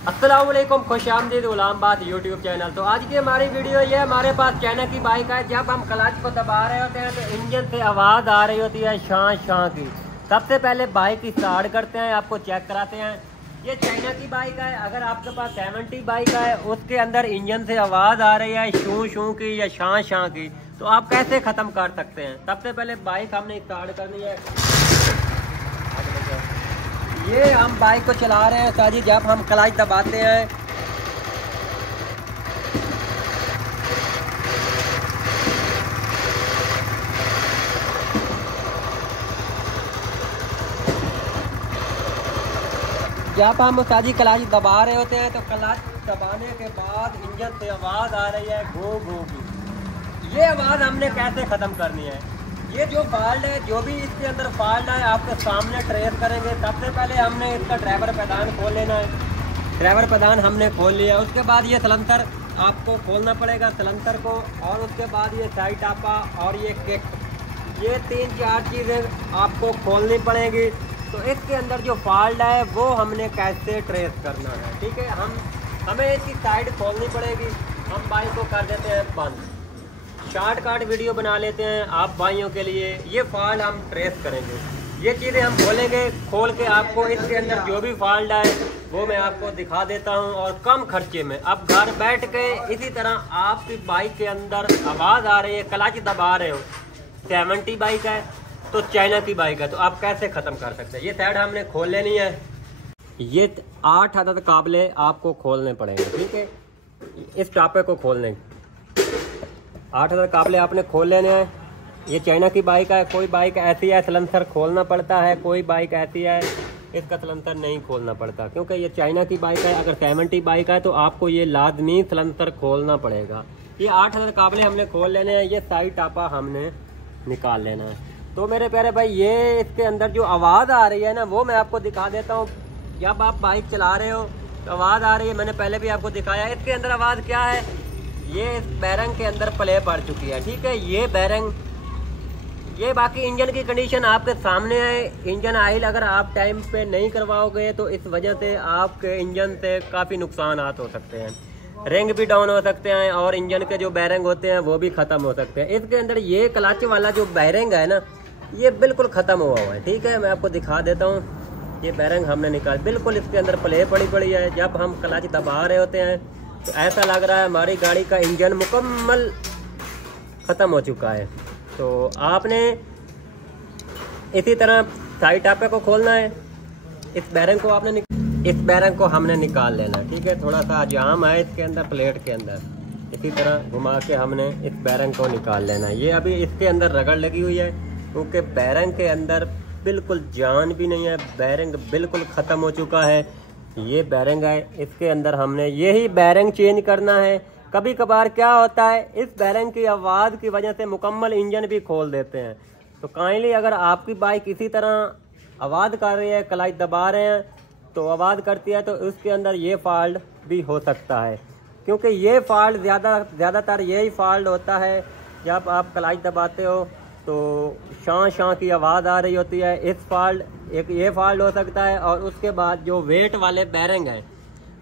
अस्सलाम वालेकुम, खुश आमदीद गुलामबाद यूट्यूब चैनल। तो आज की हमारी वीडियो ये हमारे पास चाइना की बाइक है। जब हम क्लच को दबा रहे होते हैं तो इंजन से आवाज़ आ रही होती है शां शां की। सबसे पहले बाइक स्टार्ट करते हैं, आपको चेक कराते हैं। ये चाइना की बाइक है। अगर आपके पास 70 बाइक है, उसके अंदर इंजन से आवाज़ आ रही है शूं शूं की या शां शां की, तो आप कैसे ख़त्म कर सकते हैं। सबसे पहले बाइक हमने स्टार्ट करनी है। ये हम बाइक को चला रहे हैं साजी। जब हम क्लच दबाते हैं जब हम साजी क्लच दबा रहे होते हैं तो क्लच दबाने के बाद इंजन से आवाज़ आ रही है घू घू की। ये आवाज़ हमने कैसे ख़त्म करनी है। ये जो फॉल्ट है, जो भी इसके अंदर फॉल्ट है, आपके सामने ट्रेस करेंगे। सबसे पहले हमने इसका ड्राइवर पैदान खोल लेना है। ड्राइवर पैदान हमने खोल लिया। उसके बाद ये सिलेंडर आपको खोलना पड़ेगा, सिलेंडर को। और उसके बाद ये साइड टापा और ये किक, ये 3-4 चीज़ें आपको खोलनी पड़ेगी। तो इसके अंदर जो फॉल्ट है वो हमने कैसे ट्रेस करना है, ठीक है। हमें इसकी साइड खोलनी पड़ेगी। हम बाइक को कर देते हैं बंद। शॉर्टकट वीडियो बना लेते हैं आप भाइयों के लिए। ये फॉल्ट हम ट्रेस करेंगे, ये चीज़ें हम खोलेंगे। खोल के आपको इसके अंदर जो भी फॉल्ट है वो मैं आपको दिखा देता हूँ, और कम खर्चे में। अब घर बैठ के इसी तरह आपकी बाइक के अंदर आवाज़ आ रही है, क्लच दबा रहे हो, 70 बाइक है तो चाइना की बाइक है, तो आप कैसे ख़त्म कर सकते हैं। ये साइड हमने खोल लेनी है। ये 8 अदद काबले आपको खोलने पड़ेंगे, ठीक है। इस टापे को खोलने 8 अदद काबले आपने खोल लेने हैं। ये चाइना की बाइक है। कोई बाइक ऐसी है सिलेंसर खोलना पड़ता है, कोई बाइक ऐसी है इसका सिलेंसर नहीं खोलना पड़ता, क्योंकि ये चाइना की बाइक है। अगर 70 बाइक है तो आपको ये लाजमी सिलेंसर खोलना पड़ेगा। ये 8 अदद काबले हमने खोल लेने हैं। ये साइड टापा हमने निकाल लेना है। तो मेरे प्यारे भाई, ये इसके अंदर जो आवाज़ आ रही है ना, वो मैं आपको दिखा देता हूँ। जब आप बाइक चला रहे हो तो आवाज़ आ रही है, मैंने पहले भी आपको दिखाया। इसके अंदर आवाज़ क्या है, ये इस बैरंग के अंदर प्ले पड़ चुकी है, ठीक है। ये बैरंग, ये बाकी इंजन की कंडीशन आपके सामने है। इंजन ऑयल अगर आप टाइम पे नहीं करवाओगे तो इस वजह से आपके इंजन से काफ़ी नुकसान हो सकते हैं। रिंग भी डाउन हो सकते हैं और इंजन के जो बैरंग होते हैं वो भी ख़त्म हो सकते हैं। इसके अंदर ये क्लच वाला जो बैरंग है ना, ये बिल्कुल ख़त्म हुआ है, ठीक है। मैं आपको दिखा देता हूँ। ये बैरंग हमने निकाल, बिल्कुल इसके अंदर प्ले पड़ी है। जब हम क्लच दबा रहे होते हैं तो ऐसा लग रहा है हमारी गाड़ी का इंजन मुकम्मल ख़त्म हो चुका है। तो आपने इसी तरह साइड टापे को खोलना है। इस बैरंग को आपने इस बैरंग को हमने निकाल लेना, ठीक है। थोड़ा सा जाम है इसके अंदर, प्लेट के अंदर। इसी तरह घुमा के हमने इस बैरंग को निकाल लेना है। ये अभी इसके अंदर रगड़ लगी हुई है, क्योंकि बैरंग के अंदर बिल्कुल जान भी नहीं है। बैरंग बिल्कुल ख़त्म हो चुका है। ये बैरंग है, इसके अंदर हमने यही बैरंग चेंज करना है। कभी कभार क्या होता है, इस बैरंग की आवाज़ की वजह से मुकम्मल इंजन भी खोल देते हैं। तो काइंडली अगर आपकी बाइक इसी तरह आवाज़ कर रही है, क्लच दबा रहे हैं तो आवाज़ करती है, तो उसके अंदर ये फॉल्ट भी हो सकता है। क्योंकि ये फॉल्ट ज़्यादातर यही फॉल्ट होता है। जब आप क्लच दबाते हो तो शां शां की आवाज़ आ रही होती है। इस फॉल्ट एक ये फॉल्ट हो सकता है। और उसके बाद जो वेट वाले बैरंग हैं,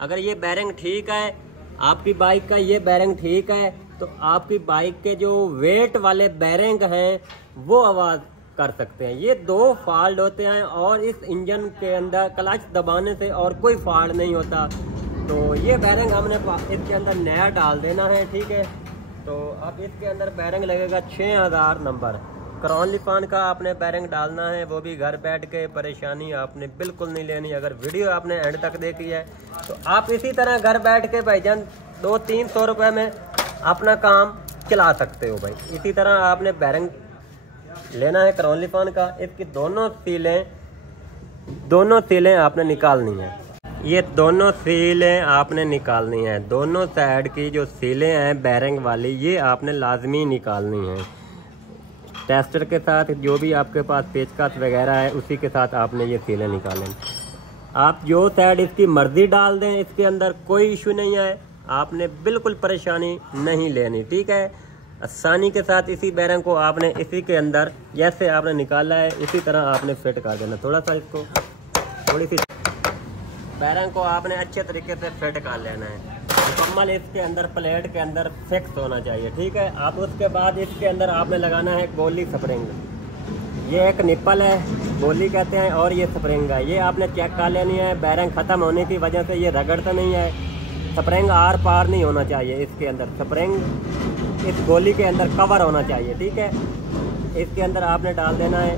अगर ये बैरंग ठीक है, आपकी बाइक का ये बैरंग ठीक है, तो आपकी बाइक के जो वेट वाले बैरंग हैं वो आवाज़ कर सकते हैं। ये 2 फॉल्ट होते हैं, और इस इंजन के अंदर क्लच दबाने से और कोई फॉल्ट नहीं होता। तो ये बैरंग हमने इसके अंदर नया डाल देना है, ठीक है। तो अब इसके अंदर बैरंग लगेगा 6000 नंबर। क्रॉन लिफान का आपने बैरंग डालना है, वो भी घर बैठ के। परेशानी आपने बिल्कुल नहीं लेनी। अगर वीडियो आपने एंड तक देखी है तो आप इसी तरह घर बैठ के भाईजान 200-300 रुपये में अपना काम चला सकते हो भाई। इसी तरह आपने बैरंग लेना है क्रॉन लिफान का। इसकी दोनों सीलें आपने निकालनी है। ये दोनों सीलें आपने निकालनी है। दोनों साइड की जो सीलें हैं बैरंग वाली, ये आपने लाजमी निकालनी है। टेस्टर के साथ जो भी आपके पास पेचकस वगैरह है, उसी के साथ आपने ये सीलें निकालें। आप जो साइड इसकी मर्जी डाल दें, इसके अंदर कोई इशू नहीं है। आपने बिल्कुल परेशानी नहीं लेनी, ठीक है। आसानी के साथ इसी बैरंग को आपने इसी के अंदर जैसे आपने निकाला है, इसी तरह आपने फिट कर देना। थोड़ा सा इसको थोड़ी सी बैरंग को आपने अच्छे तरीके से फिट कर लेना है, मुकम्मल इसके अंदर प्लेट के अंदर फिक्स होना चाहिए, ठीक है। अब उसके बाद इसके अंदर आपने लगाना है गोली स्प्रिंग। ये एक निप्पल है, गोली कहते हैं, और ये स्प्रिंग है। ये आपने चेक कर लेनी है, बैरंग ख़त्म होने की वजह से ये रगड़ता नहीं है, स्प्रिंग आर पार नहीं होना चाहिए इसके अंदर, स्प्रिंग इस गोली के अंदर कवर होना चाहिए, ठीक है। इसके अंदर आपने डाल देना है,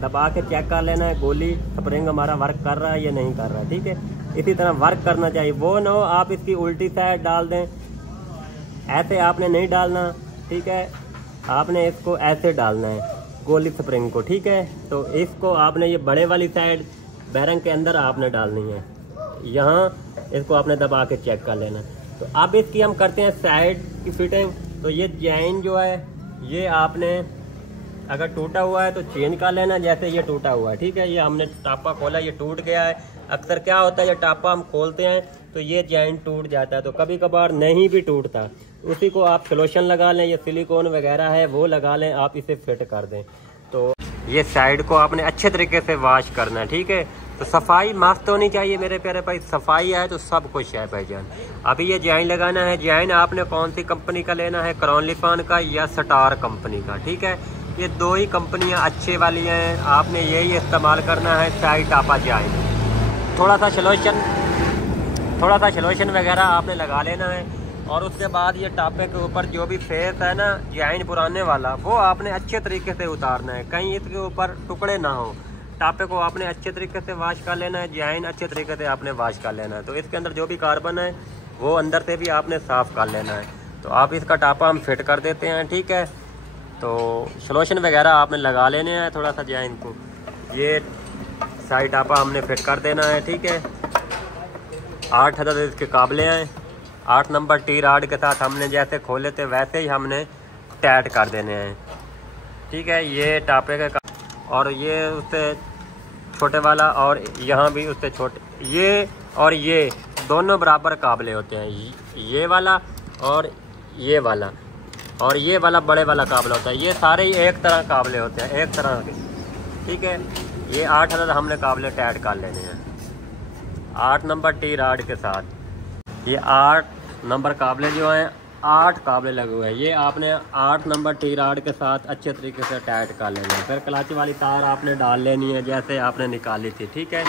दबा के चेक कर लेना है गोली स्प्रिंग हमारा वर्क कर रहा है या नहीं कर रहा है, ठीक है। इसी तरह वर्क करना चाहिए, वो ना हो आप इसकी उल्टी साइड डाल दें, ऐसे आपने नहीं डालना, ठीक है। आपने इसको ऐसे डालना है गोली स्प्रिंग को, ठीक है। तो इसको आपने ये बड़े वाली साइड बैरंग के अंदर आपने डालनी है, यहाँ इसको आपने दबा के चेक कर लेना। तो अब इसकी हम करते हैं साइड की फिटिंग। तो ये जॉइन जो है ये आपने अगर टूटा हुआ है तो चेंज कर लेना, जैसे ये टूटा हुआ है, ठीक है। ये हमने टापा खोला, ये टूट गया है। अक्सर क्या होता है, ये टापा हम खोलते हैं तो ये जॉइन टूट जाता है, तो कभी कभार नहीं भी टूटता, उसी को आप सॉल्यूशन लगा लें, ये सिलिकॉन वगैरह है वो लगा लें, आप इसे फिट कर दें। तो ये साइड को आपने अच्छे तरीके से वॉश करना है, ठीक है। तो सफाई मस्त होनी चाहिए मेरे प्यारे भाई, सफाई है तो सब कुछ है भाईजान। अभी ये जॉइन लगाना है, जॉइन आपने कौन सी कंपनी का लेना है, क्रॉन लिफान का या स्टार कंपनी का, ठीक है। ये दो ही कंपनियां अच्छे वाली हैं, आपने यही इस्तेमाल करना है। साइड टापा जॉइन, थोड़ा सा सॉल्यूशन वगैरह आपने लगा लेना है, और उसके बाद ये टापे के ऊपर जो भी फेस है ना जॉइन पुराने वाला, वो आपने अच्छे तरीके से उतारना है, कहीं इसके ऊपर टुकड़े ना हो। टापे को आपने अच्छे तरीके से वॉश कर लेना है, जॉइन अच्छे तरीके से आपने वॉश कर लेना है। तो इसके अंदर जो भी कार्बन है वो अंदर से भी आपने साफ़ कर लेना है। तो आप इसका टापा हम फिट कर देते हैं, ठीक है। तो सॉल्यूशन वगैरह आपने लगा लेने हैं थोड़ा सा जॉइन को, ये साइड टापा हमने फिट कर देना है, ठीक है। 8 अदद इसके काबले हैं, 8 नंबर टी राड के साथ हमने जैसे खोले थे वैसे ही हमने टाइट कर देने हैं, ठीक है। ये टापे के और ये उससे छोटे वाला, और यहाँ भी उससे छोटे, ये और ये दोनों बराबर काबले होते हैं, ये वाला और ये वाला, और ये वाला बड़े वाला काबला होता है। ये सारे ही एक तरह काबले होते हैं, एक तरह के, ठीक है। ये 8 अदद हमने काबले टाइट कर लेने हैं 8 नंबर टी राड के साथ। ये 8 नंबर काबले जो हैं 8 काबले लगे हुए हैं, ये आपने 8 नंबर टी राड के साथ अच्छे तरीके से टाइट कर लेना है। फिर क्लच वाली तार आपने डाल लेनी है जैसे आपने निकाली थी, ठीक है।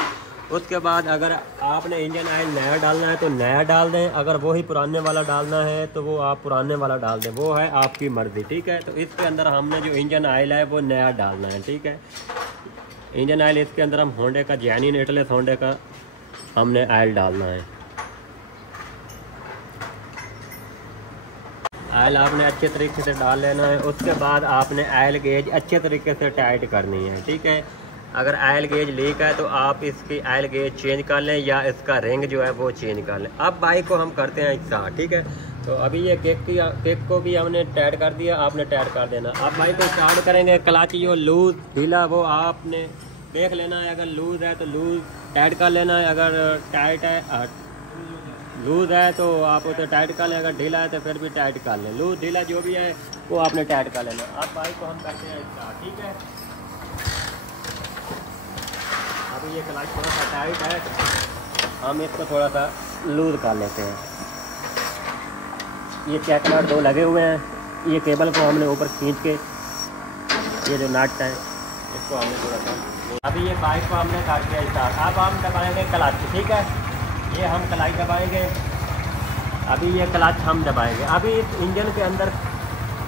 उसके बाद अगर आपने इंजन ऑयल नया डालना है तो नया डाल दें, अगर वही पुराने वाला डालना है तो वो आप पुराने वाला डाल दें, वो है आपकी मर्ज़ी, ठीक है। तो इसके अंदर हमने जो इंजन ऑयल है वो नया डालना है, ठीक है। इंजन ऑयल इसके अंदर हम होंडे का जेन्युइन एटलस होंडे का हमने ऑयल डालना है। ऑयल आपने अच्छे तरीके से डाल लेना है। उसके बाद आपने ऑयल गेज अच्छे तरीके से टाइट करनी है, ठीक है। अगर ऑयल गेज लीक है तो आप इसकी ऑयल गेज चेंज कर लें या इसका रिंग जो है वो चेंज कर लें। अब बाइक को हम करते हैं स्टार्ट, ठीक है। तो अभी ये केक को भी हमने टाइट कर दिया, आपने टाइट कर देना। अब बाइक को स्टार्ट करेंगे, क्लच जो लूज ढीला वो आपने देख लेना है, अगर लूज़ है तो लूज़ टाइट कर लेना है, अगर टाइट है लूज़ है तो आप उसे टाइट कर लें, अगर ढीला है तो फिर भी टाइट कर लें। लूज़ ढीला जो भी है वो आपने टाइट कर लेना। अब बाइक को हम करते हैं स्टार्ट, ठीक है। अभी ये क्लच थोड़ा सा टाइट है, हम इसको थोड़ा सा लूज़ कर लेते हैं। ये चेक नट 2 लगे हुए हैं, ये केबल को हमने ऊपर खींच के, ये जो नट है इसको हमने थोड़ा सा, अभी ये बाइक को हमने कर दिया स्टार्ट। अब हम दबाएंगे क्लच, ठीक है। ये हम क्लच दबाएंगे, अभी ये क्लच हम दबाएंगे। अभी इस इंजन के अंदर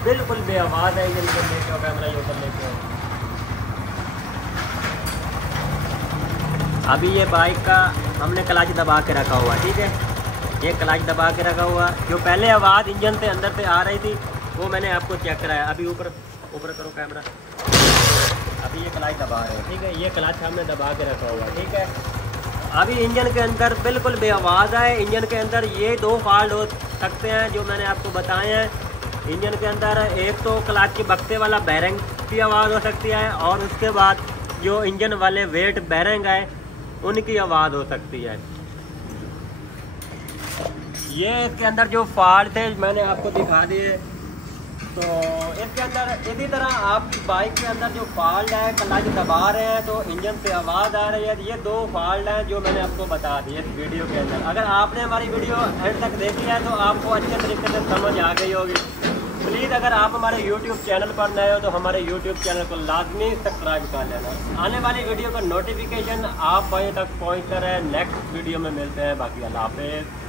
बिल्कुल बेआवाज़ है, इंजन को लेके कैमरा ये ऊपर लेके। अभी ये बाइक का हमने क्लच दबा के रखा हुआ, ठीक है। ये क्लच दबा के रखा हुआ, जो पहले आवाज़ इंजन से अंदर से आ रही थी वो मैंने आपको चेक कराया। अभी ऊपर करो कैमरा, अभी ये क्लच दबा रहे हैं, ठीक है। ये क्लच हमने दबा के रखा हुआ, ठीक है। अभी इंजन के अंदर बिल्कुल बेआवाज़ है। इंजन के अंदर ये 2 फॉल्ट हो सकते हैं जो मैंने आपको बताए हैं। इंजन के अंदर एक तो क्लच के बक्से वाला बैरिंग की आवाज़ हो सकती है, और उसके बाद जो इंजन वाले वेट बैरिंग है उनकी आवाज़ हो सकती है। ये इसके अंदर जो फॉल्ट थे मैंने आपको दिखा दिए। तो इसके अंदर इसी तरह आपकी बाइक के अंदर जो फॉल्ट है, क्लच दबा रहे हैं तो इंजन से आवाज़ आ रही है, ये 2 फॉल्ट हैं जो मैंने आपको बता दिए इस वीडियो के अंदर। अगर आपने हमारी वीडियो एंड तक देखी है तो आपको अच्छे तरीके से समझ आ गई होगी। प्लीज़ अगर आप हमारे YouTube चैनल पर नए हो तो हमारे YouTube चैनल को लाजमी सब्सक्राइब कर लेना। आने वाली वीडियो का नोटिफिकेशन आप वहीं तक पहुँचता रहे। नेक्स्ट वीडियो में मिलते हैं। बाकी अल्लाह हाफिज़।